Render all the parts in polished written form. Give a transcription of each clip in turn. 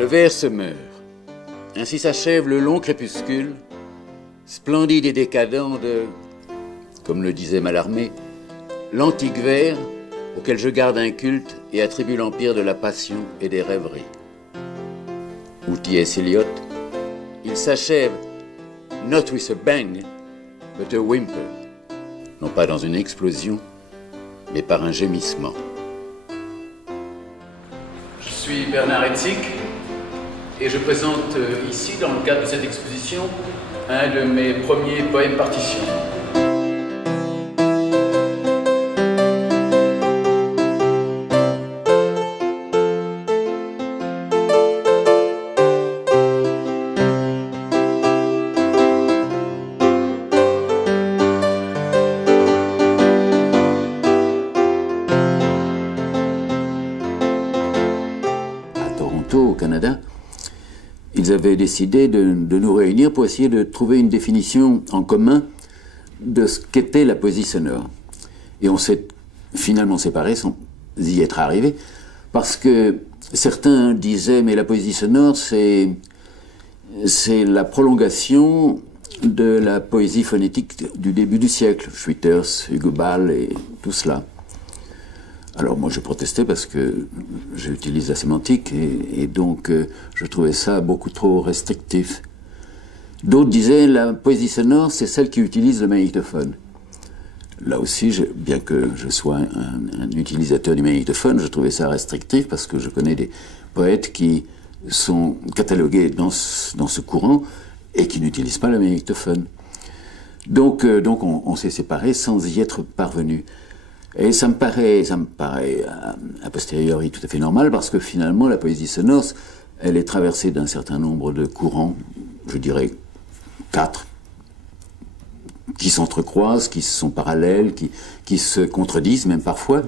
Le vers se meurt. Ainsi s'achève le long crépuscule, splendide et décadent de, comme le disait Mallarmé, l'antique vers auquel je garde un culte et attribue l'empire de la passion et des rêveries. Ou T.S. Eliot, il s'achève not with a bang, but a whimper, non pas dans une explosion, mais par un gémissement. Je suis Bernard Hetzig et je présente ici, dans le cadre de cette exposition, un de mes premiers poèmes partitions. Au Canada, ils avaient décidé de nous réunir pour essayer de trouver une définition en commun de ce qu'était la poésie sonore. Et on s'est finalement séparés sans y être arrivés, parce que certains disaient, mais la poésie sonore, c'est la prolongation de la poésie phonétique du début du siècle, Schwitters, Hugo Ball et tout cela. Alors moi je protestais parce que j'utilise la sémantique et donc je trouvais ça beaucoup trop restrictif. D'autres disaient la poésie sonore c'est celle qui utilise le magnétophone. Là aussi, bien que je sois un utilisateur du magnétophone, je trouvais ça restrictif parce que je connais des poètes qui sont catalogués dans ce courant et qui n'utilisent pas le magnétophone. Donc on s'est séparés sans y être parvenus. Et ça me paraît a posteriori tout à fait normal parce que finalement la poésie sonore, elle est traversée d'un certain nombre de courants, je dirais 4, qui s'entrecroisent, qui sont parallèles, qui se contredisent même parfois,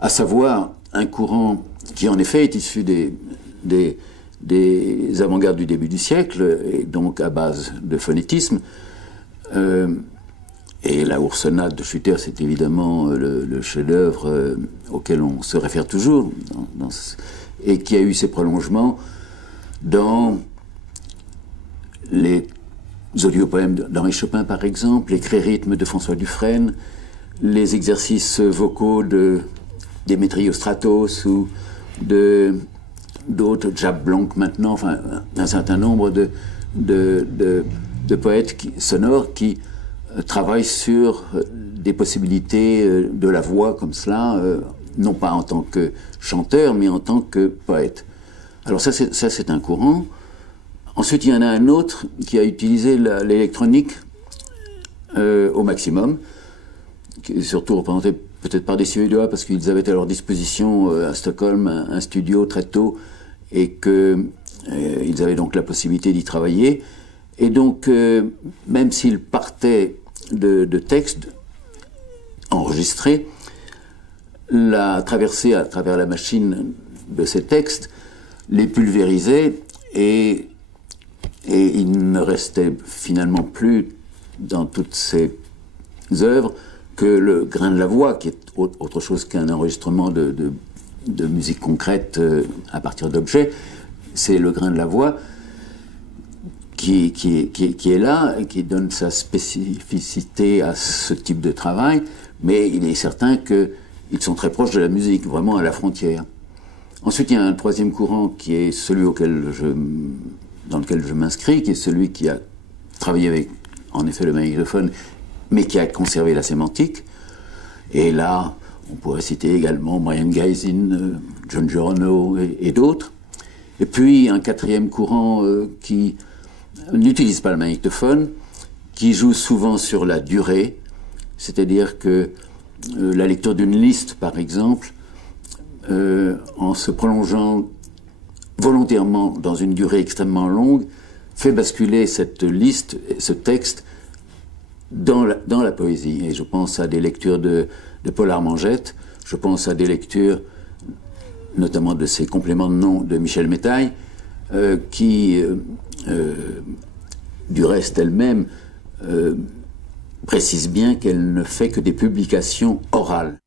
à savoir un courant qui en effet est issu des avant-gardes du début du siècle, et donc à base de phonétisme, et la Oursenade de Schwitters, c'est évidemment le chef-d'œuvre auquel on se réfère toujours, et qui a eu ses prolongements dans les audiopoèmes d'Henri Chopin, par exemple, les cré-rythmes de François Dufresne, les exercices vocaux de Démétrios Stratos ou d'autres, Jaap Blanc maintenant, enfin un certain nombre de poètes sonores qui travaille sur des possibilités de la voix comme cela, non pas en tant que chanteur, mais en tant que poète. Alors ça c'est un courant. Ensuite, il y en a un autre qui a utilisé l'électronique au maximum, qui est surtout représenté peut-être par des Suédois, parce qu'ils avaient à leur disposition à Stockholm un studio très tôt, et qu'ils avaient donc la possibilité d'y travailler. Et donc, même s'ils partaient de textes enregistrés, la traversée à travers la machine de ces textes les pulvérisait et il ne restait finalement plus dans toutes ces œuvres que le grain de la voix, qui est autre chose qu'un enregistrement de musique concrète à partir d'objets. C'est le grain de la voix qui est là, et qui donne sa spécificité à ce type de travail, mais il est certain qu'ils sont très proches de la musique, vraiment à la frontière. Ensuite, il y a un troisième courant qui est celui dans lequel je m'inscris, qui est celui qui a travaillé avec, en effet, le magnétophone, mais qui a conservé la sémantique. Et là, on pourrait citer également Brian Gysin, John Giorno et d'autres. Et puis, un quatrième courant qui n'utilise pas le magnétophone, qui joue souvent sur la durée, c'est-à-dire que la lecture d'une liste, par exemple, en se prolongeant volontairement dans une durée extrêmement longue, fait basculer cette liste, ce texte, dans la poésie. Et je pense à des lectures de Paul Armangette, je pense à des lectures, notamment de ses compléments de nom de Michel Métaille, qui, du reste elle-même, précise bien qu'elle ne fait que des publications orales.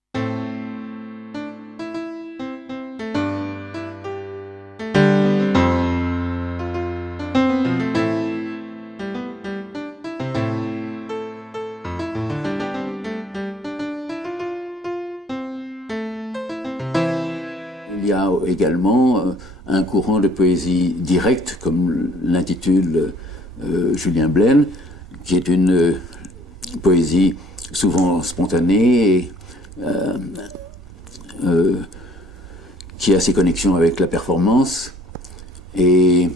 il y a également un courant de poésie directe, comme l'intitule Julien Blaine, qui est une poésie souvent spontanée et qui a ses connexions avec la performance et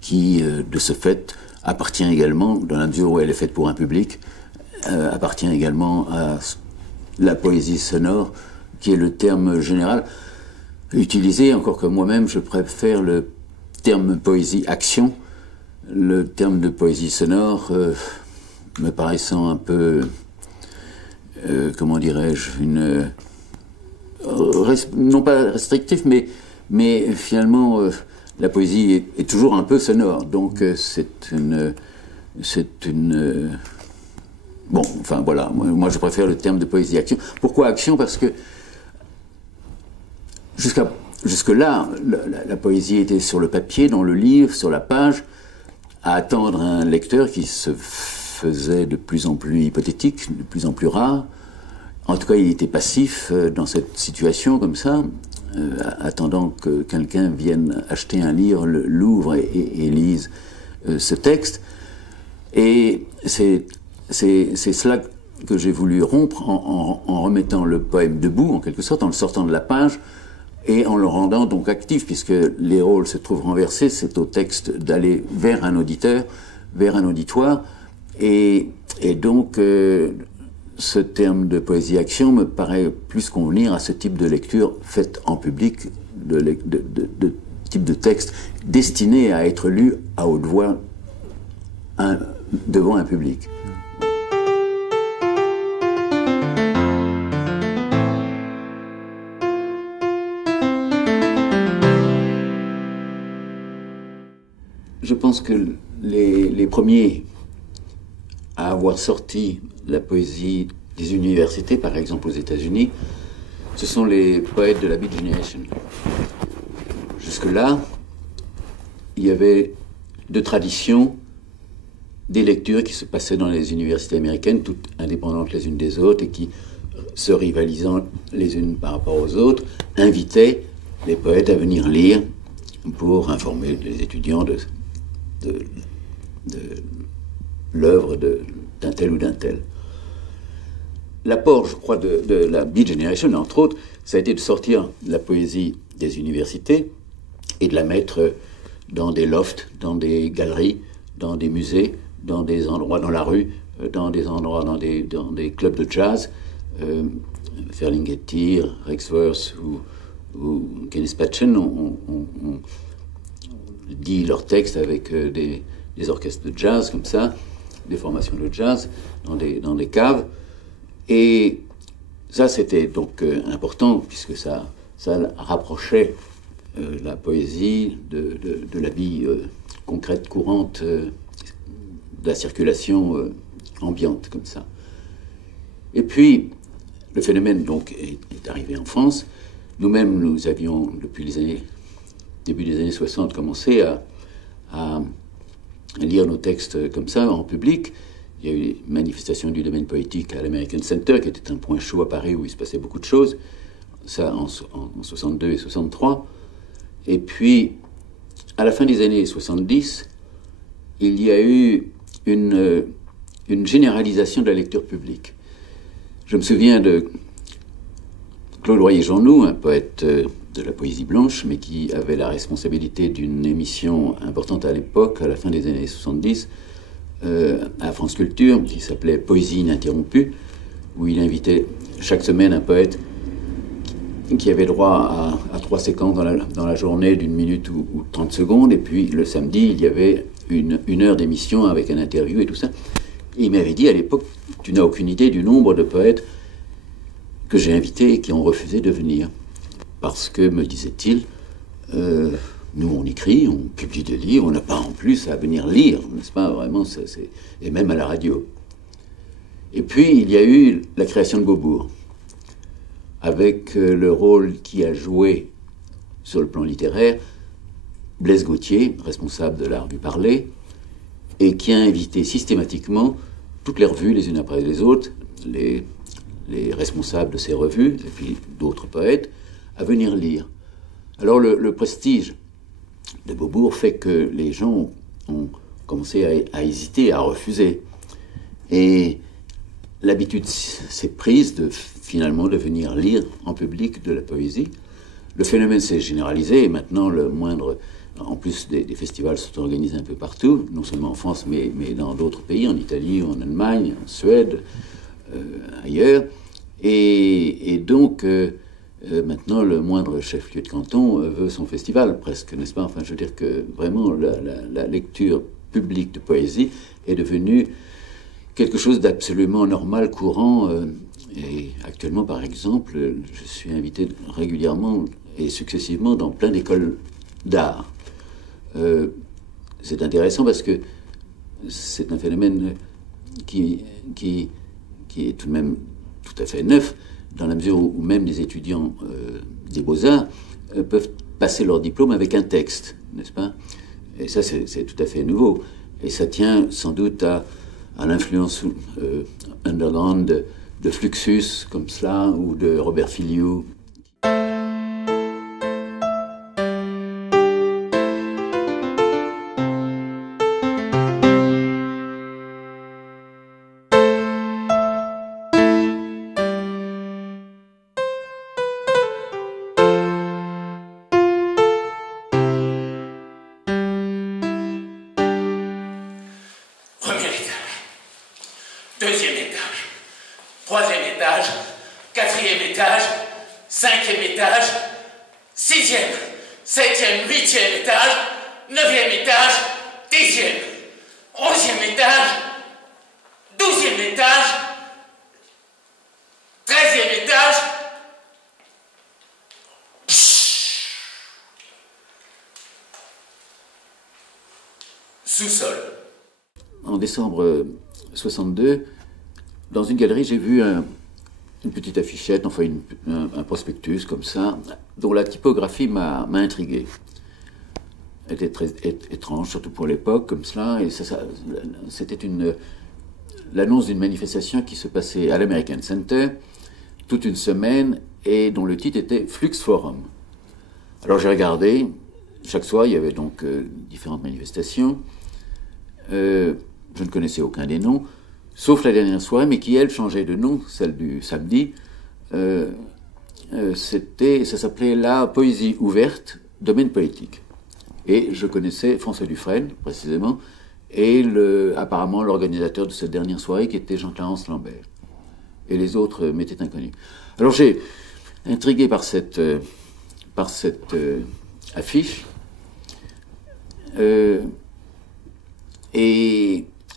qui, de ce fait, appartient également, dans la mesure où elle est faite pour un public, appartient également à la poésie sonore, qui est le terme général utilisé, encore que moi-même je préfère le terme poésie-action, le terme de poésie sonore me paraissant un peu, comment dirais-je, non pas restrictif, mais finalement la poésie est toujours un peu sonore, donc c'est une bon, enfin voilà, moi je préfère le terme de poésie-action. Pourquoi action? Parce que jusque-là, la poésie était sur le papier, dans le livre, sur la page, à attendre un lecteur qui se faisait de plus en plus hypothétique, de plus en plus rare. En tout cas, il était passif dans cette situation comme ça, attendant que quelqu'un vienne acheter un livre, l'ouvre et lise ce texte. Et c'est cela que j'ai voulu rompre en remettant le poème debout, en quelque sorte, en le sortant de la page et en le rendant donc actif, puisque les rôles se trouvent renversés. C'est au texte d'aller vers un auditeur, vers un auditoire, et donc ce terme de poésie-action me paraît plus convenir à ce type de lecture faite en public, de type de texte destiné à être lu à haute voix devant un public. Je pense que les premiers à avoir sorti la poésie des universités, par exemple aux États-Unis, ce sont les poètes de la Beat Generation. Jusque-là, il y avait deux traditions, des lectures qui se passaient dans les universités américaines, toutes indépendantes les unes des autres, et qui, se rivalisant les unes par rapport aux autres, invitaient les poètes à venir lire pour informer les étudiants de l'œuvre d'un tel ou d'un tel. L'apport, je crois, de la Beat Generation, entre autres, ça a été de sortir la poésie des universités et de la mettre dans des lofts, dans des galeries, dans des musées, dans des endroits dans la rue, dans des endroits, dans des clubs de jazz, Ferlinghetti, Rexworth ou Kenneth Patchen ont dit leurs textes avec des orchestres de jazz comme ça, des formations de jazz dans des caves. Et ça, c'était donc important, puisque ça rapprochait la poésie de la vie concrète, courante, de la circulation ambiante, comme ça. Et puis, le phénomène donc est arrivé en France. Nous-mêmes, nous avions, depuis début des années 60, commencé à lire nos textes comme ça, en public. Il y a eu des manifestations du domaine poétique à l'American Center, qui était un point chaud à Paris où il se passait beaucoup de choses, ça en 62 et 63. Et puis, à la fin des années 70, il y a eu une généralisation de la lecture publique. Je me souviens de Claude Royer-Jeannoux, un poète de la poésie blanche, mais qui avait la responsabilité d'une émission importante à l'époque, à la fin des années 70, à France Culture, qui s'appelait Poésie ininterrompue, où il invitait chaque semaine un poète qui avait droit à 3 séquences dans la journée d'une minute ou 30 secondes, et puis le samedi, il y avait une heure d'émission avec un interview et tout ça. Et il m'avait dit à l'époque, tu n'as aucune idée du nombre de poètes que j'ai invités et qui ont refusé de venir. Parce que, me disait-il, nous on écrit, on publie des livres, on n'a pas en plus à venir lire, n'est-ce pas, vraiment, et même à la radio. Et puis il y a eu la création de Beaubourg, avec le rôle qui a joué sur le plan littéraire Blaise Gauthier, responsable de la revue Parler, et qui a invité systématiquement toutes les revues, les unes après les autres, les responsables de ces revues, et puis d'autres poètes, à venir lire. Alors le prestige de Beaubourg fait que les gens ont commencé à hésiter, à refuser. Et l'habitude s'est prise finalement de venir lire en public de la poésie. Le phénomène s'est généralisé et maintenant en plus des festivals sont organisés un peu partout, non seulement en France mais dans d'autres pays, en Italie, en Allemagne, en Suède, ailleurs. Et donc maintenant le moindre chef-lieu de canton veut son festival presque, n'est-ce pas? Enfin, je veux dire que vraiment la lecture publique de poésie est devenue quelque chose d'absolument normal, courant. Et actuellement, par exemple, je suis invité régulièrement et successivement dans plein d'écoles d'art. C'est intéressant parce que c'est un phénomène qui est tout de même tout à fait neuf, dans la mesure où même des étudiants des beaux-arts peuvent passer leur diplôme avec un texte, n'est-ce pas? Et ça, c'est tout à fait nouveau. Et ça tient sans doute à l'influence underground de Fluxus, comme cela, ou de Robert Filiou. Premier étage, deuxième étage, troisième étage, quatrième étage, cinquième étage, sixième, septième, huitième étage, neuvième étage, dixième, onzième étage, douzième étage, treizième étage, sous-sol. En décembre 62, dans une galerie, j'ai vu une petite affichette, enfin un prospectus comme ça, dont la typographie m'a intrigué. Elle était très étrange, surtout pour l'époque, comme cela, et c'était l'annonce d'une manifestation qui se passait à l'American Center toute une semaine et dont le titre était Flux Forum. Alors j'ai regardé, chaque soir il y avait donc différentes manifestations. Je ne connaissais aucun des noms, sauf la dernière soirée, mais qui, elle, changeait de nom, celle du samedi. Ça s'appelait la Poésie ouverte, domaine poétique. Et je connaissais François Dufresne, précisément, et apparemment l'organisateur de cette dernière soirée, qui était Jean-Clarence Lambert. Et les autres m'étaient inconnus. Alors j'ai, intrigué par cette affiche,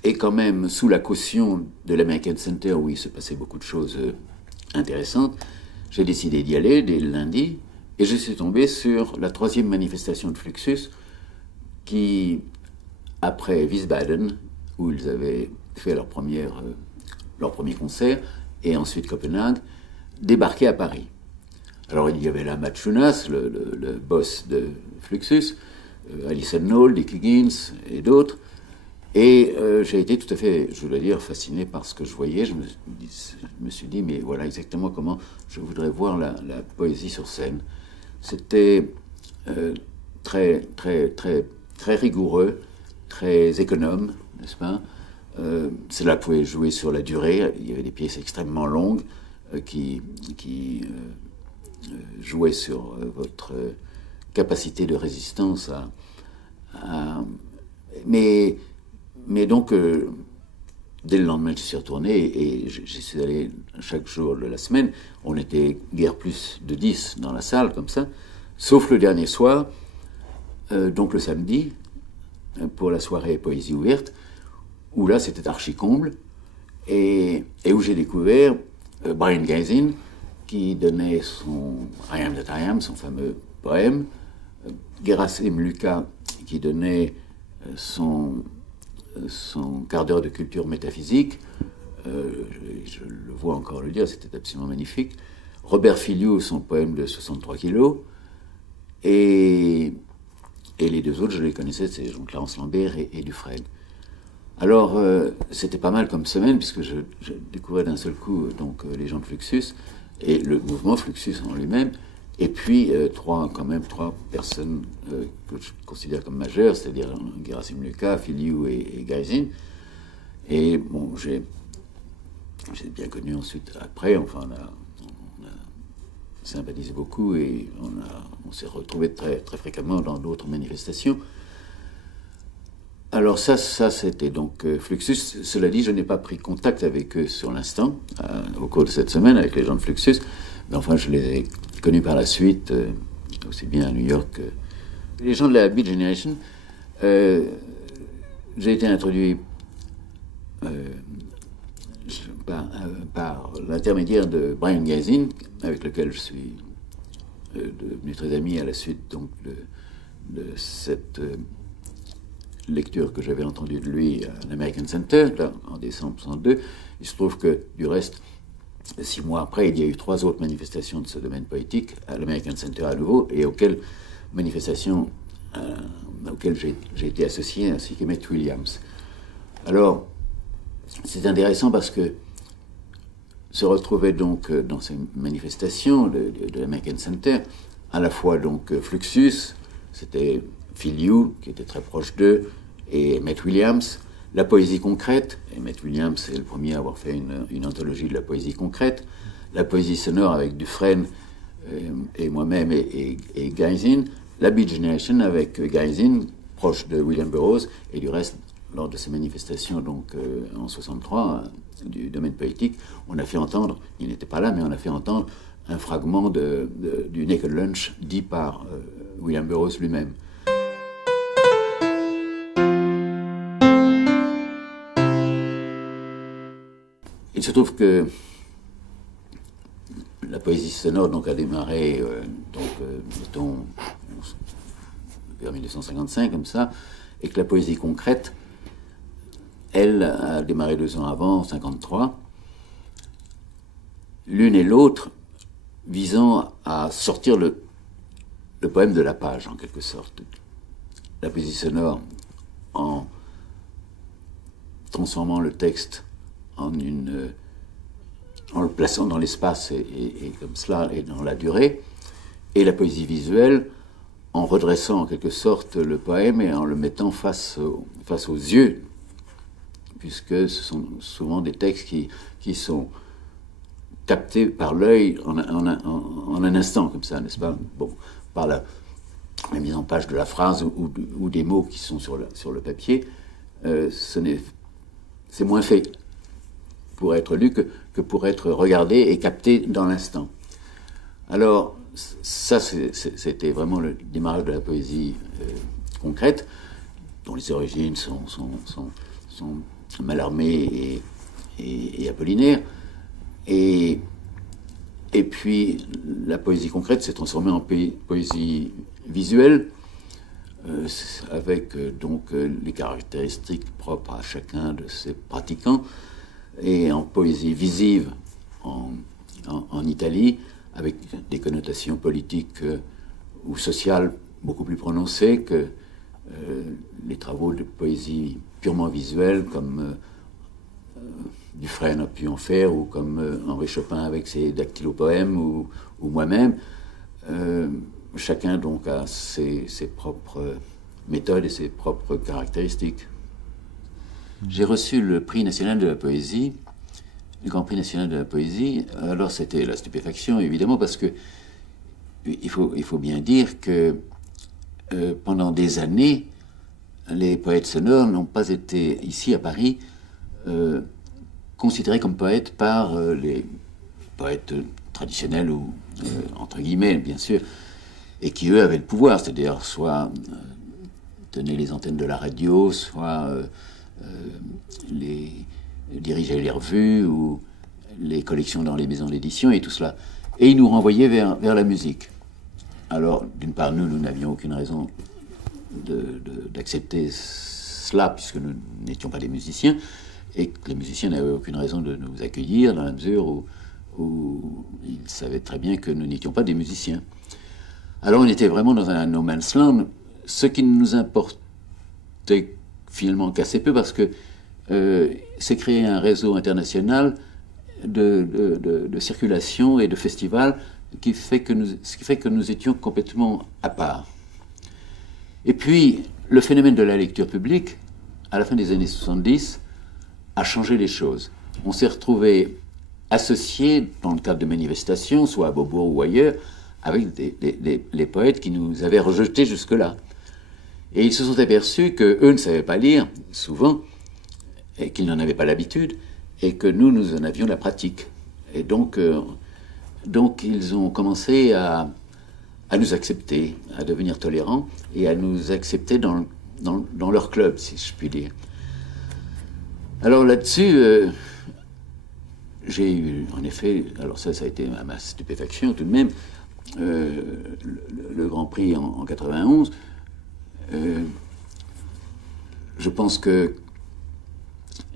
et quand même sous la caution de l'American Center, où il se passait beaucoup de choses intéressantes, j'ai décidé d'y aller dès le lundi, et je suis tombé sur la 3e manifestation de Fluxus, qui, après Wiesbaden, où ils avaient fait leur premier concert, et ensuite Copenhague, débarquait à Paris. Alors il y avait là Matt Schunas, le boss de Fluxus, Alison Knoll, Dick Higgins et d'autres. Et j'ai été tout à fait, je dois dire, fasciné par ce que je voyais. Je me suis dit, mais voilà exactement comment je voudrais voir la poésie sur scène. C'était très, très, très, très rigoureux, très économe, n'est-ce pas? Cela pouvait jouer sur la durée. Il y avait des pièces extrêmement longues qui jouaient sur votre capacité de résistance mais donc, dès le lendemain, je suis retourné et j'y suis allé chaque jour de la semaine. On était guère plus de 10 dans la salle, comme ça, sauf le dernier soir, donc le samedi, pour la soirée Poésie ouverte, où là, c'était archi-comble, et où j'ai découvert Brian Gysin, qui donnait son I Am That I Am, son fameux poème, Gerasim Lucas, qui donnait son quart d'heure de culture métaphysique, je le vois encore le dire, c'était absolument magnifique. Robert Filiou, son poème de 63 kilos, et les deux autres, je les connaissais, c'est Jean-Clarence Lambert et Dufresne. Alors, c'était pas mal comme semaine, puisque je découvrais d'un seul coup donc, les gens de Fluxus, et le mouvement Fluxus en lui-même, Et puis, quand même trois personnes que je considère comme majeures, c'est-à-dire Gerasim Luka, Filiu et Gaisin. Et bon, j'ai bien connu ensuite, après, enfin, on a sympathisé beaucoup et on s'est retrouvés très, très fréquemment dans d'autres manifestations. Alors ça c'était donc Fluxus. Cela dit, je n'ai pas pris contact avec eux sur l'instant, au cours de cette semaine, avec les gens de Fluxus. Mais enfin, je les ai connus par la suite, aussi bien à New York que... Les gens de la Beat Generation, j'ai été introduit par l'intermédiaire de Brian Gaisin, avec lequel je suis devenu très ami à la suite donc, de cette lecture que j'avais entendue de lui à l'American Center, là, en décembre 1962. Il se trouve que, du reste, 6 mois après, il y a eu 3 autres manifestations de ce domaine poétique à l'American Center à nouveau, et manifestations auxquelles j'ai été associé, ainsi qu'Emmett Williams. Alors, c'est intéressant parce que se retrouvaient donc dans ces manifestations de l'American Center, à la fois donc Fluxus, c'était Filiu, qui était très proche d'eux, et Emmett Williams, la poésie concrète. Emmett Williams est le premier à avoir fait une anthologie de la poésie concrète, la poésie sonore avec Dufresne et moi-même et Gaisin, la Beat Generation avec Gaisin, proche de William Burroughs, et du reste, lors de ces manifestations donc en 63 du domaine poétique, on a fait entendre, il n'était pas là, mais on a fait entendre un fragment du Naked Lunch dit par William Burroughs lui-même. Il se trouve que la poésie sonore donc, a démarré mettons, vers 1955, comme ça, et que la poésie concrète, elle, a démarré 2 ans avant, en 1953, l'une et l'autre visant à sortir le poème de la page, en quelque sorte. La poésie sonore en transformant le texte en le plaçant dans l'espace et comme cela, et dans la durée, et la poésie visuelle en redressant en quelque sorte le poème et en le mettant face aux yeux, puisque ce sont souvent des textes qui sont captés par l'œil en un instant, comme ça, n'est-ce pas? Bon, par la mise en page de la phrase ou des mots qui sont sur le papier, c'est moins fait pour être lu que pour être regardé et capté dans l'instant. Alors, ça, c'était vraiment le démarrage de la poésie concrète, dont les origines sont Mallarmé et Apollinaire. Et puis, la poésie concrète s'est transformée en poésie visuelle, avec donc les caractéristiques propres à chacun de ses pratiquants, et en poésie visive en Italie, avec des connotations politiques ou sociales beaucoup plus prononcées que les travaux de poésie purement visuelle, comme Dufresne a pu en faire, ou comme Henri Chopin avec ses dactylopoèmes, ou moi-même. Chacun donc a ses propres méthodes et ses propres caractéristiques. J'ai reçu le prix national de la poésie, le Grand Prix national de la poésie. Alors c'était la stupéfaction, évidemment, parce que il faut bien dire que pendant des années, les poètes sonores n'ont pas été, ici à Paris, considérés comme poètes par les poètes traditionnels, ou entre guillemets, bien sûr, et qui, eux, avaient le pouvoir, c'est-à-dire soit tenaient les antennes de la radio, soit dirigeaient les revues ou les collections dans les maisons d'édition et tout cela. Et ils nous renvoyaient vers la musique. Alors, d'une part, nous n'avions aucune raison d'accepter cela, puisque nous n'étions pas des musiciens, et que les musiciens n'avaient aucune raison de nous accueillir, dans la mesure où ils savaient très bien que nous n'étions pas des musiciens. Alors on était vraiment dans un no man's land, ce qui ne nous importait finalement qu'assez peu, parce que c'est créé un réseau international de circulation et de festivals ce qui fait que nous étions complètement à part. Et puis, le phénomène de la lecture publique, à la fin des années 70, a changé les choses. On s'est retrouvés associés, dans le cadre de manifestations, soit à Beaubourg ou ailleurs, avec les poètes qui nous avaient rejetés jusque-là. Et ils se sont aperçus qu'eux ne savaient pas lire, souvent, et qu'ils n'en avaient pas l'habitude, et que nous en avions la pratique. Et donc ils ont commencé à nous accepter, à devenir tolérants, et à nous accepter dans leur club, si je puis dire. Alors là-dessus, j'ai eu, en effet, alors ça a été à ma stupéfaction tout de même, le Grand Prix en 91. Je pense que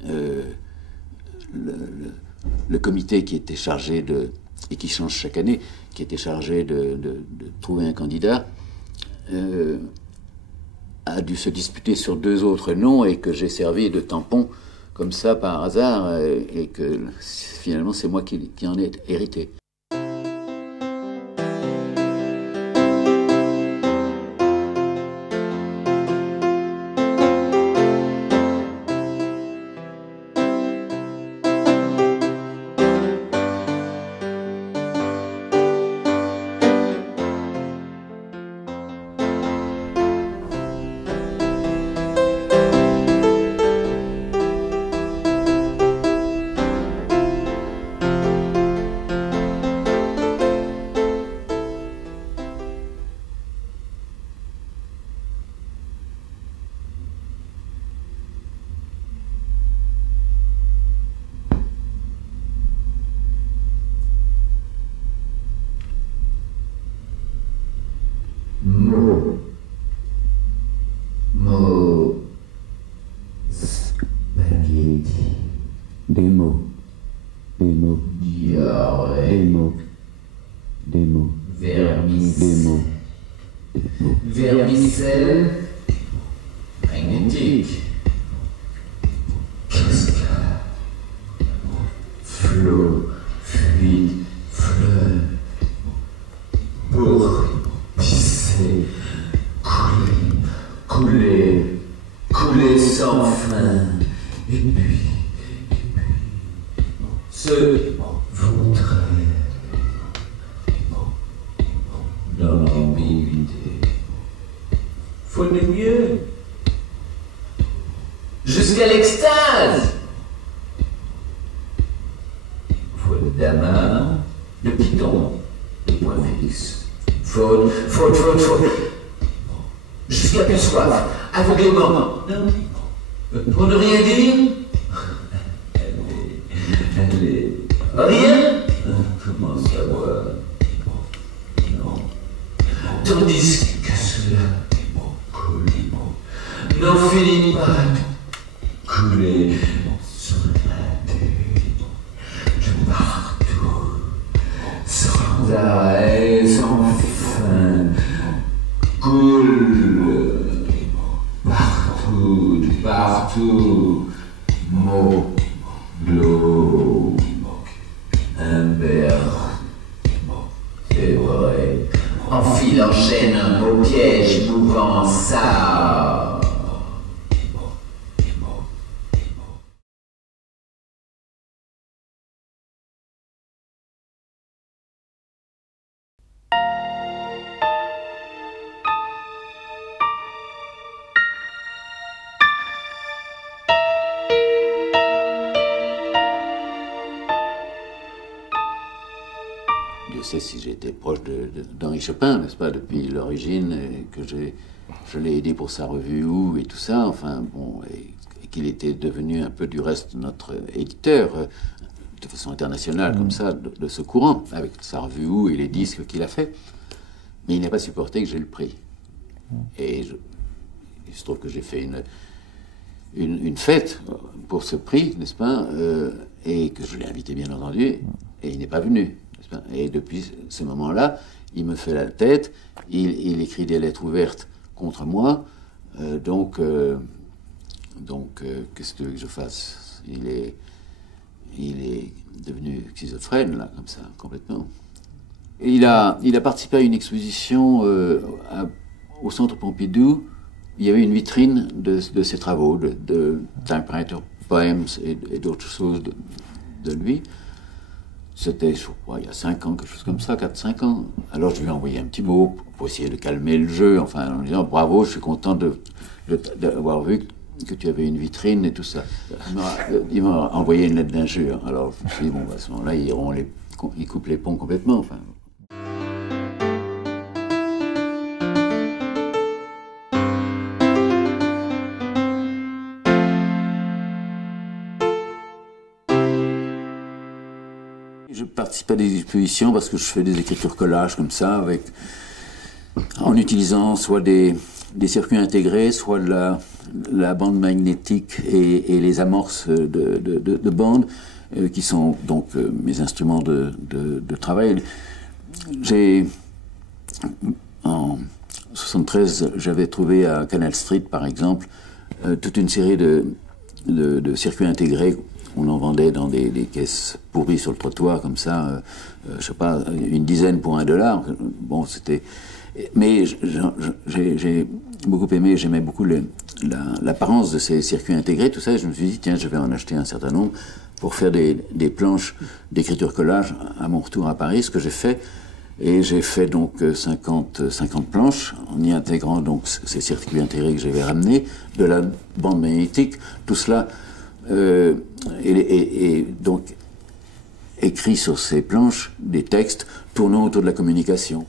le comité qui était chargé et qui change chaque année, qui était chargé de trouver un candidat, a dû se disputer sur 2 autres noms et que j'ai servi de tampon comme ça par hasard et que finalement c'est moi qui en ai hérité. Vermicelle, magnétique, cascade, flot, fluide, fleuve, pour pisser, couler sans fin, et puis, se vautrer dans l'ambiguïté. Faudrait mieux, jusqu'à l'extase. Faute d'amas, de piton, de points fixes. Faute, jusqu'à plus soif, aveuglément. Pour ne rien dire. Allez, rien. Comment savoir? Non. Tandis que cela n'en finit pas de couler sur la tête, de partout, sans arrêt, sans fin, coule partout, mots, l'eau, invertébré, enfile en chaîne un beau piège mouvant ça. Dieu sait si j'ai été proche d'Henri Chopin, n'est-ce pas, depuis l'origine, et que je l'ai aidé pour sa revue Où et tout ça, enfin, bon, et qu'il était devenu un peu du reste notre éditeur, de façon internationale, comme ça, de ce courant, avec sa revue Où et les disques qu'il a fait. Mais il n'a pas supporté que j'ai le prix. Et il se trouve que j'ai fait une fête pour ce prix, n'est-ce pas, et que je l'ai invité, bien entendu, et il n'est pas venu. Et depuis ce moment-là, il me fait la tête, il écrit des lettres ouvertes contre moi, donc qu'est-ce que je fasse? Il est devenu schizophrène, là, comme ça, complètement. Il a participé à une exposition au Centre Pompidou. Il y avait une vitrine de ses travaux, de typewriter poems et d'autres choses de lui. C'était, je crois, il y a 5 ans, quelque chose comme ça, 4-5 ans. Alors je lui ai envoyé un petit mot pour essayer de calmer le jeu, enfin en lui disant bravo, je suis content d'avoir vu que tu avais une vitrine et tout ça. Il m'a envoyé une lettre d'injure. Alors je me suis dit, bon, à ce moment-là, ils coupent les ponts complètement. Enfin. Je participe à des expositions parce que je fais des écritures collages comme ça, en utilisant soit des circuits intégrés, soit de la bande magnétique et les amorces de bande, qui sont donc mes instruments de travail. En 1973, j'avais trouvé à Canal Street, par exemple, toute une série de circuits intégrés. On en vendait dans des caisses pourries sur le trottoir, comme ça, je sais pas, une dizaine pour $1. Bon, c'était... Mais j'ai beaucoup aimé, j'aimais beaucoup l'apparence de ces circuits intégrés, tout ça, et je me suis dit, tiens, je vais en acheter un certain nombre pour faire des planches d'écriture collage à mon retour à Paris, ce que j'ai fait. Et j'ai fait donc 50 planches, en y intégrant donc ces circuits intégrés que j'avais ramenés, de la bande magnétique, tout cela... et donc écrit sur ces planches des textes tournant autour de la communication.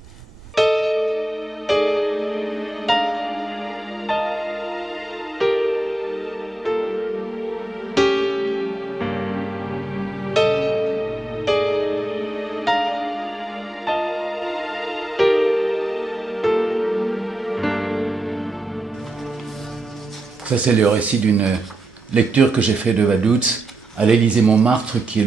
Ça, c'est le récit d'une lecture que j'ai fait de Vaduz à l'Élysée-Montmartre, qui est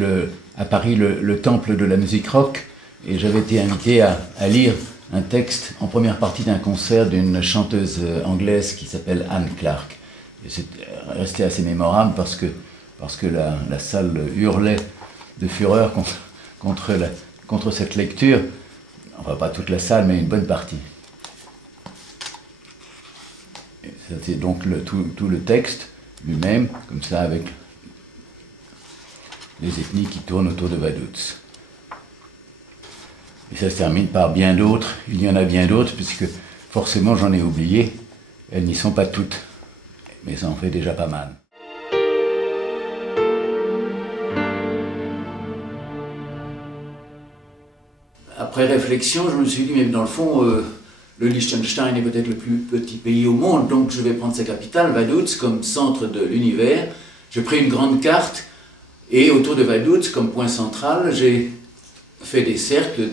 à Paris le temple de la musique rock. Et j'avais été invité à lire un texte en première partie d'un concert d'une chanteuse anglaise qui s'appelle Anne Clark. Et c'est resté assez mémorable parce que la salle hurlait de fureur contre cette lecture. Enfin, pas toute la salle, mais une bonne partie. C'était donc tout le texte lui-même, comme ça, avec les ethnies qui tournent autour de Vaduz. Et ça se termine par bien d'autres. Il y en a bien d'autres, puisque forcément j'en ai oublié. Elles n'y sont pas toutes, mais ça en fait déjà pas mal. Après réflexion, je me suis dit, mais dans le fond, le Liechtenstein est peut-être le plus petit pays au monde, donc je vais prendre sa capitale, Vaduz, comme centre de l'univers. J'ai pris une grande carte, et autour de Vaduz, comme point central, j'ai fait des cercles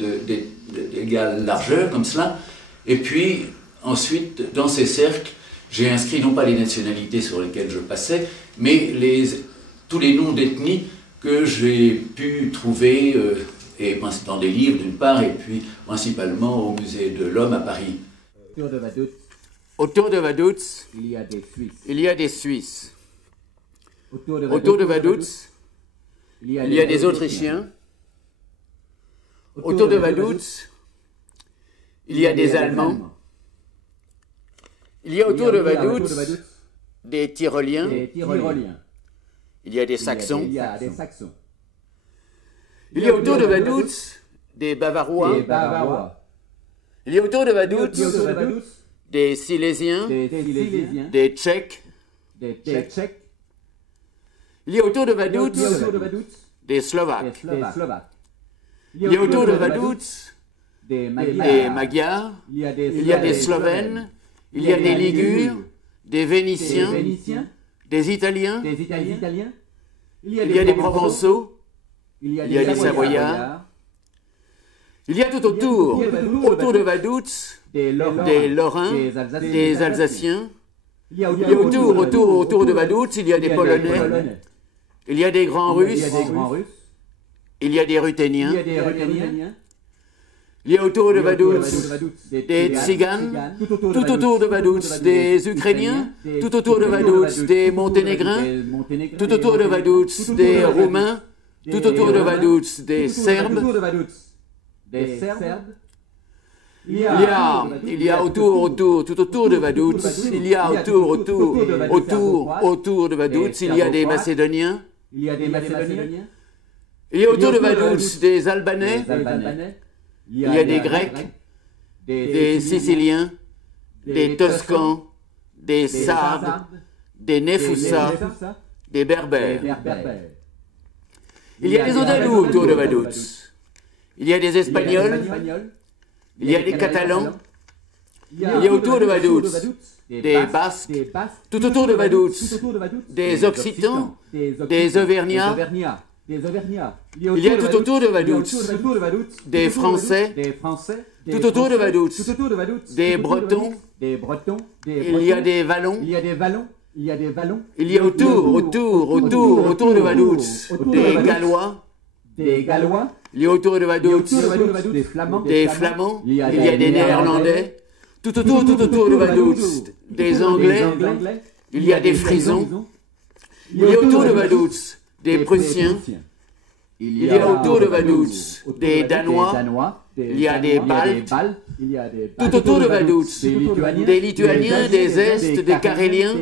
d'égale largeur, comme cela. Et puis, ensuite, dans ces cercles, j'ai inscrit non pas les nationalités sur lesquelles je passais, mais tous les noms d'ethnies que j'ai pu trouver, et dans des livres d'une part, et puis principalement au musée de l'Homme à Paris. Autour de Vaduz, il y a des Suisses. Autour de Vaduz, il y a des Autrichiens. Autour de Vaduz, il y a des Allemands. Il y a autour de Vaduz des Tyroliens. Il y a des Saxons. Il y a autour de Vaduz des Bavarois. Il y a autour de Vaduz des Silésiens, des Tchèques. Il y a autour de Vaduz des Slovaques. Il y a autour de Vaduz des Magyars. Il y a des Slovènes. Il y a des Ligures, des Vénitiens, des Italiens. Il y a des Provençaux. Il y a des Savoyards. Il y a tout autour de Vaduz, des Lorrains, des Alsaciens. Il y a autour de Vaduz, il y a des Polonais. Il y a des Grands Russes. Il y a des Ruthéniens. Il y a autour de Vaduz des Tziganes, tout autour de Vaduz des Ukrainiens, tout autour de Vaduz des Monténégrins, tout autour de Vaduz des Roumains, tout autour de Vaduz des Serbes, des Serbes. Il y a tout autour de Vaduz, il y a autour de Vaduz, il y a des Macédoniens. Il y a autour de Vaduz des Albanais. Il y a des Grecs, des Siciliens, des Toscans, des Sardes, des Néfoussas, des Berbères. Il y a des Andalous autour de Vaduz. Il y a des Espagnols. Il y a des Catalans. Il y a autour de Vaduz des Basques. Tout autour de Vaduz des Occitans, des Auvergnats. Il y a tout autour de Vaduz des Français. Tout autour de Vaduz des Bretons. Il y a des Wallons. Il y a autour de Vaduz des Gallois. Il y a autour de Vaduz des Flamands. Il y a des Néerlandais. Tout autour de Vaduz des Anglais. Il y a des Frisons. Il y a autour de Vaduz des Prussiens. Il y a autour de Vaduz des Danois. Il y a des Baltes. Tout autour de Vaduz des Lituaniens, des Estes, des Caréliens.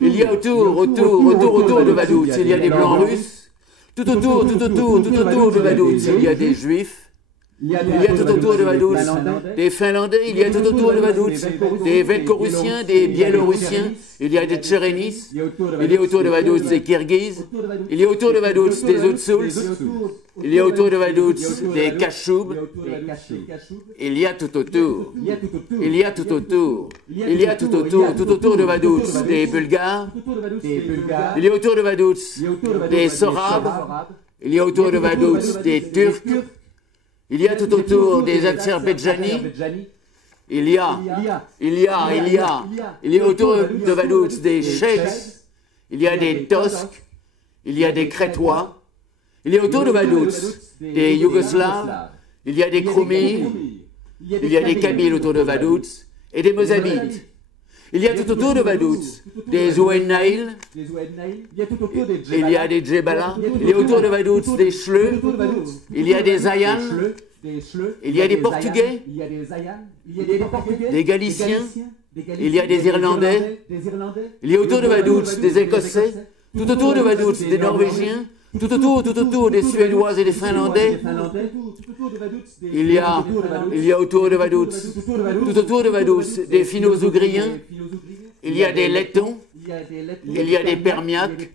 Il y a autour de Vaduz, il y a des Blancs russes. Tout autour de Vaduz, il y a des Juifs. Il y a tout autour de Vaduz des Finlandais, il y a tout autour de Vaduz des Velkorussiens, des Biélorussiens, il y a des Tchérénis, il y a autour de Vaduz des Kirghizes, il y a autour de Vaduz des Oudssouls, il y a autour de Vaduz des Kachoubs, il y a tout autour de Vaduz des Bulgares, il y a autour de Vaduz des Sorabes, il y a autour de Vaduz des Turcs, il y a tout autour des Azerbaïdjanis, il y a autour de Vaduz des Cheikhs, il y a des Tosques, il y a des Crétois, il y a autour de Vaduz des Yougoslaves, il y a des Kroumis, il y a des Kabyles autour de Vaduz et des Mozabites. Il y a tout autour de Vaduz des Oued-Naïl, il y a des Djebala, il y a autour de Vaduz des Chleux, il y a des Ayans, il y a des Portugais, des Galiciens, il y a des Irlandais, il y a autour de Vaduz des Écossais, tout autour de Vaduz des Norvégiens, tout autour des Suédois et des Finlandais. Il y a autour de Vaduz, tout autour de Vaduz des Finno-Ougriens. Il y a des Lettons, il y a des Permiaques.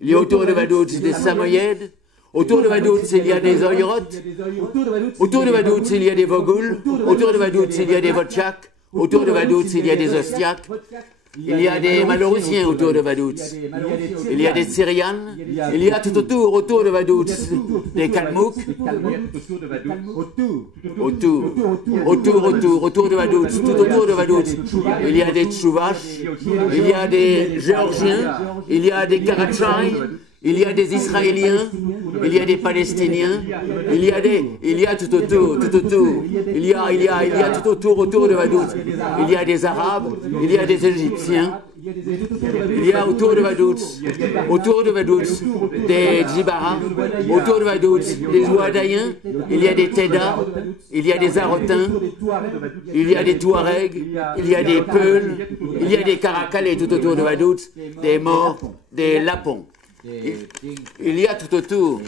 Il y a autour de Vaduz des Samoyèdes. Autour de Vaduz, il y a des Oïrotes. Autour de Vaduz, il y a des Vogouls. Autour de Vaduz, il y a des Vodchaks. Autour de Vaduz, il y a des Ostiaks. Il y a des Malorussiens autour de Vaduz. Il y a des Syrianes. Il y a tout autour de Vaduz des Kalmouks. Autour de Vaduz, tout autour de Vaduz. Il y a des Tchouvaches. Il y a des Géorgiens. Il y a des Karachais. Il y a des Israéliens, il y a des Palestiniens, il y a tout autour, il y a tout autour de Vaduz, il y a des Arabes, il y a des Égyptiens, il y a autour de Vaduz des Djibara, autour de Vaduz des Ouadaïens, il y a des Teda, il y a des Arotins, il y a des Touaregs, il y a des Peuls, il y a des Carakalais tout autour de Vaduz, des Maures, des Lapons. Il y a tout autour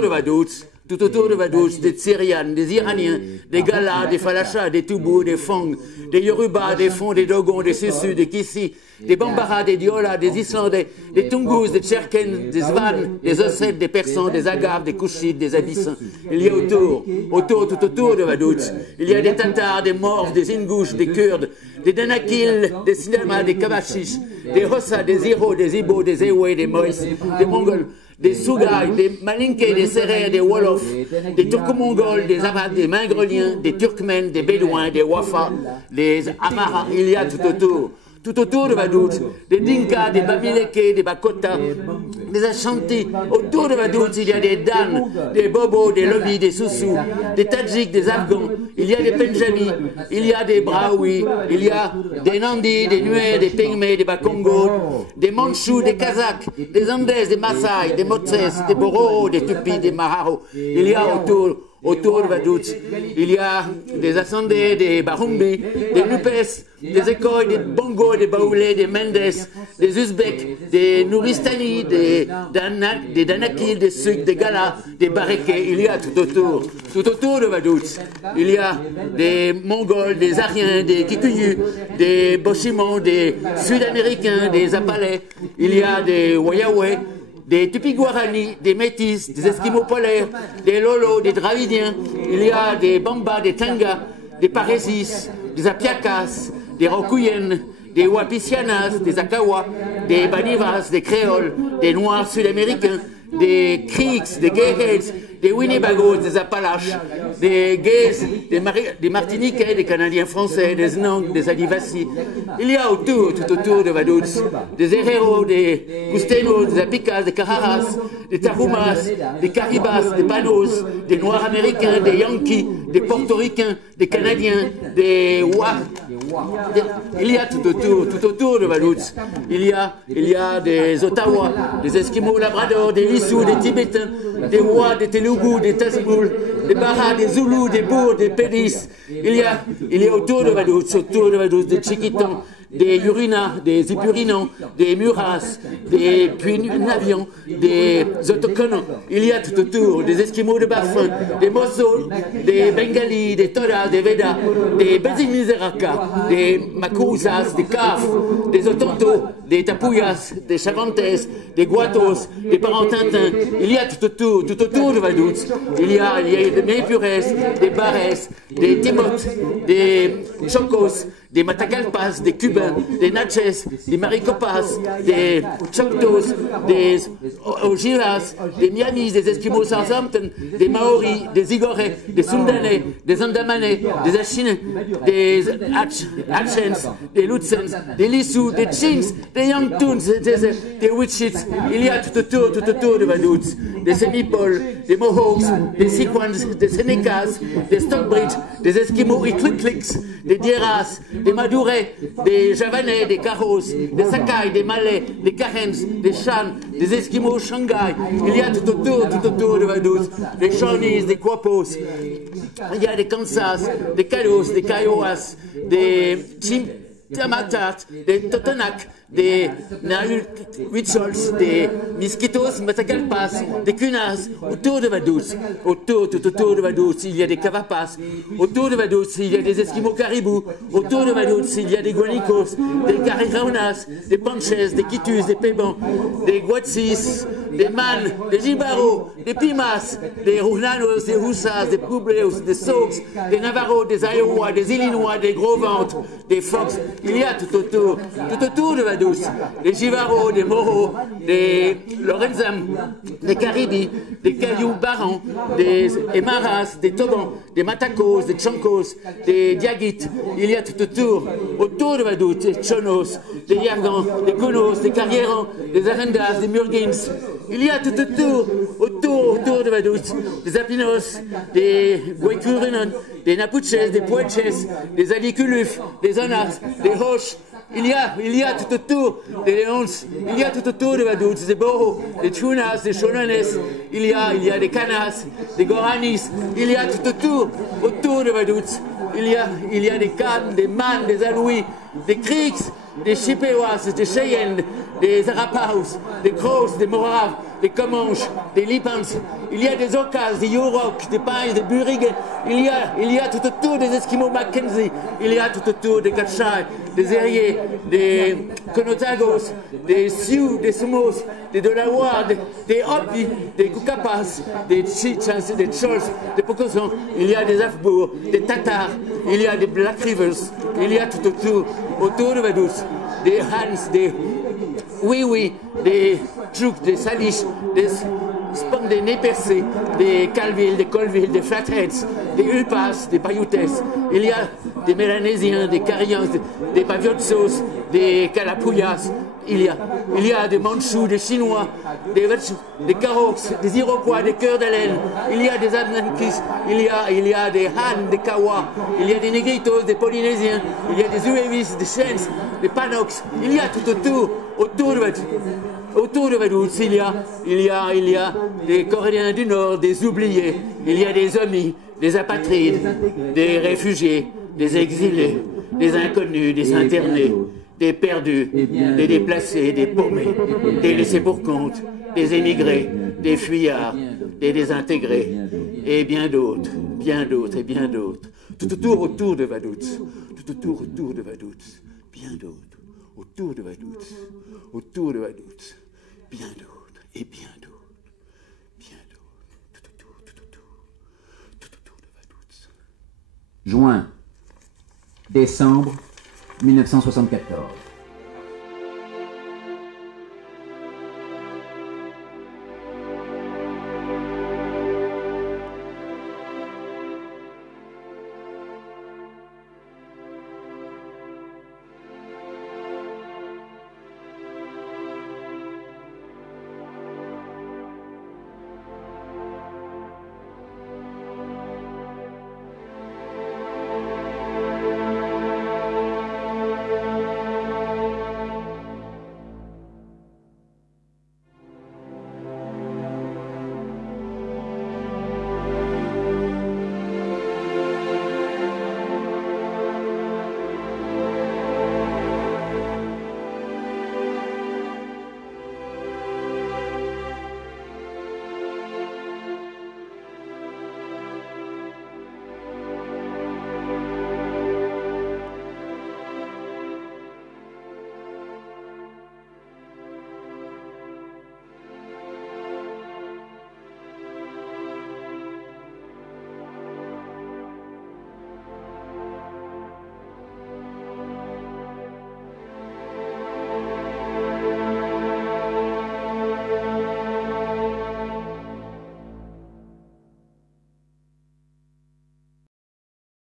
de Vaduz, des Syrianes, des Iraniens, des Galas, des Falachas, des Toubous, des Fong, des Yorubas, des Fons, des Dogons, des Sussus, des Kissi, des Bambara, des Diola, des Islandais, des Tungus, des Tcherkens, des Svans, des Ossètes, des Persans, des Agaves, des Kouchites, des Abyssins. Il y a tout autour de Vaduz. Il y a des Tatars, des Morves, des Ingouches, des Kurdes, des Danakil, des Sidamas, des Kabachiches, des Hossa, des Iro, des Ibo, des Ewe, des Moïs, des Mongols, des Sougaï, des Malinké, des Sérères, des Wolofs, des Turco-Mongols, des Avars, des Mingreliens, des Turkmènes, des Bédouins, des Wafas, des Amaras. Il y a tout autour de Vaduz, des Dinkas, des Babilekés, des Bakotas, des Ashantis. Autour de Vaduz, il y a des Dan, des Bobos, des Lobis, des Soussous, des Tadjiks, des Afghans. Il y a des Pendjabis, il y a des Braouis, il y a des Nandis, des Nuer, des Pygmées, des Bakongos, des Mandchous, des Kazakhs, des Andes, des Maasai, des Motses, des Boros, des Tupis, des Maharo. Il y a autour de Vaduz. Il y a des Ascendés, des Barumbi, des Nupes, des Écoles, des Bongos, des Baoulés, des Mendes, des Uzbeks, des Nouristani, des Danakil, des Suk, des Galas, des Barékés. Il y a tout autour de Vaduz. Il y a des Mongols, des Ariens, des Kikuyus, des Boshimans, des Sud-Américains, des Apalais. Il y a des Wayawais, des Tupi-Guarani, des Métis, des Esquimaux polaires, des Lolos, des Dravidiens. Il y a des Bambas, des Tangas, des Parésis, des Apiacas, des Rokuyen, des Wapisianas, des Akawa, des Banivas, des Créoles, des Noirs sud-américains, des Creeks, des Gayheads, des Winnebagos, des Appalaches, des Gays, des Martiniquais, des Canadiens français, des Nang, des Adivasi. Il y a tout autour de Vaduz, des Herero, des Gustenos, des Apicas, des Cararas, des Tarumas, des Caribas, des Panos, des Noirs américains, des Yankees, des Portoricains, des Canadiens, des Wa. Il y a tout autour de Vaduz. Il y a des Ottawa, des Esquimaux Labrador, des Lissous, des Tibétains, des Wa, des Telugus, des Tazmoul, des Baras, des Zoulous, des Bours, des Pédis. Il y a autour de Vaduz, des Chiquitans, des Yurina, des Ipurinans, des Muras, des Puy-Navians, des Autochtones. Il y a tout autour des Esquimaux de Bafin, des Mossos, des Bengalis, des Todas, des Vedas, des Bezimizeraka, des Makousas, des Kaf, des Otontos, des Tapuyas, des Chavantes, des Guatos, des Parentintins. Il y a tout autour de Vaduz. Il y a des Mépures, des Barres, des Timotes, des Chocos, des Matagalpas, des Cubains, des Natchez, des Maricopas, des Choctos, des Ogiras, des Miamis, des Esquimaux Southampton, des Maoris, des Igorais, des Sundanais, des Andamanais, des Achinais, des Hatchens, des Lutsens, des Lissous, des Chins, des Yangtuns, des Wichits. Il y a tout autour de Vaduz, des Sémipoles, des Mohawks, des Siquans, des Senecas, des Stockbridge, des Esquimaux Iqliqliks, des Dieras, des Madourais, des Javanais, des Caros, des Sakai, des Malais, des Karens, des Shan, des Esquimaux Shanghai. Il y a tout autour de Vaduz, des Shawnees, des Quapos. Il y a des Kansas, des Kalos, des Kiowas, des Chimtamatat, des Totonac, des Huitchols, des Miskitos, Matagalpas, des Kunas, autour de Vaduz. Autour de Vaduz, il y a des Cavapas. Autour de Vaduz, il y a des Esquimaux caribous. Autour de Vaduz, il y a des Guanicos, des Cariraunas, des Panches, des Kitus, des Pébans, des Guatsis, des Man, des Jibaros, des Pimas, des Runanos, des Roussas, des Pobleos, des Saux, des Navarros, des Iowa, des Illinois, des Gros-Ventres, des Fox. Il y a tout autour de Vaduz. Des Jivaros, des Moros, des Lorenzam, des Caribis, des Cailloux Barans, des Emaras, des Tobans, des Matacos, des Chancos, des Diaguites. Il y a tout autour de Vaduz, des Chonos, des Yardans, des Konos, des Carrierans, des Arendas, des Murgins. Il y a tout autour de Vaduz, des Apinos, des Guaycurinon, des Napuches, des Pueches, des Aliculuf, des Anas, des Hoches. Il y a tout autour des Léons, il y a tout autour de Vaduz, des Boros, des Tunas, des Shonanes, il y a des Canas, des Goranis, il y a tout autour de Vaduz. Il y a des Cannes, des Man, des Alouis, des Creeks, des Chippewas, des Cheyennes, des Arapaus, des Crows, des Moraves, des Comanches, des Lipans. Il y a des Okas, des Yurok, des Pines, des Burigen. Il y a tout autour des Esquimaux Mackenzie. Il y a tout autour des Katchai, des Erie, des Conotagos, des Sioux, des Sumos, des Delaware, des Hopi, des Kukapas, des Chichas, des Chols, des Pocosans. Il y a des Afbours, des Tatars. Il y a des Black Rivers. Il y a tout autour de Vaduz, des Hans, des Oui, des Tchouk, des Salish, des Nez percés, des Calville, des Colville, des Flatheads, des Ulpas, des Paiutes. Il y a des Mélanésiens, des Carians, des Paviotsos, des Calapuyas. Il y a des Mandchous, des Chinois, des Carox, des Iroquois, des Cœurs d'Haleine. Il y a des Adnankis, il y a des Han, des Kawa, il y a des Negritos, des Polynésiens, il y a des Uevis, des Shens, des Panox. Il y a tout autour de Vaduz. Autour de Vaduz, il y a des Coréens du Nord, des oubliés, il y a des amis, des apatrides, des réfugiés, des exilés, des inconnus, des internés, des perdus, des déplacés, des paumés, des laissés pour compte, des émigrés, des fuyards, des désintégrés, et bien d'autres, et bien d'autres. Tout autour de Vaduz, tout autour de Vaduz, bien d'autres, autour de Vaduz, bien d'autres, et bien d'autres, tout autour de Vaduz. Juin, décembre 1974.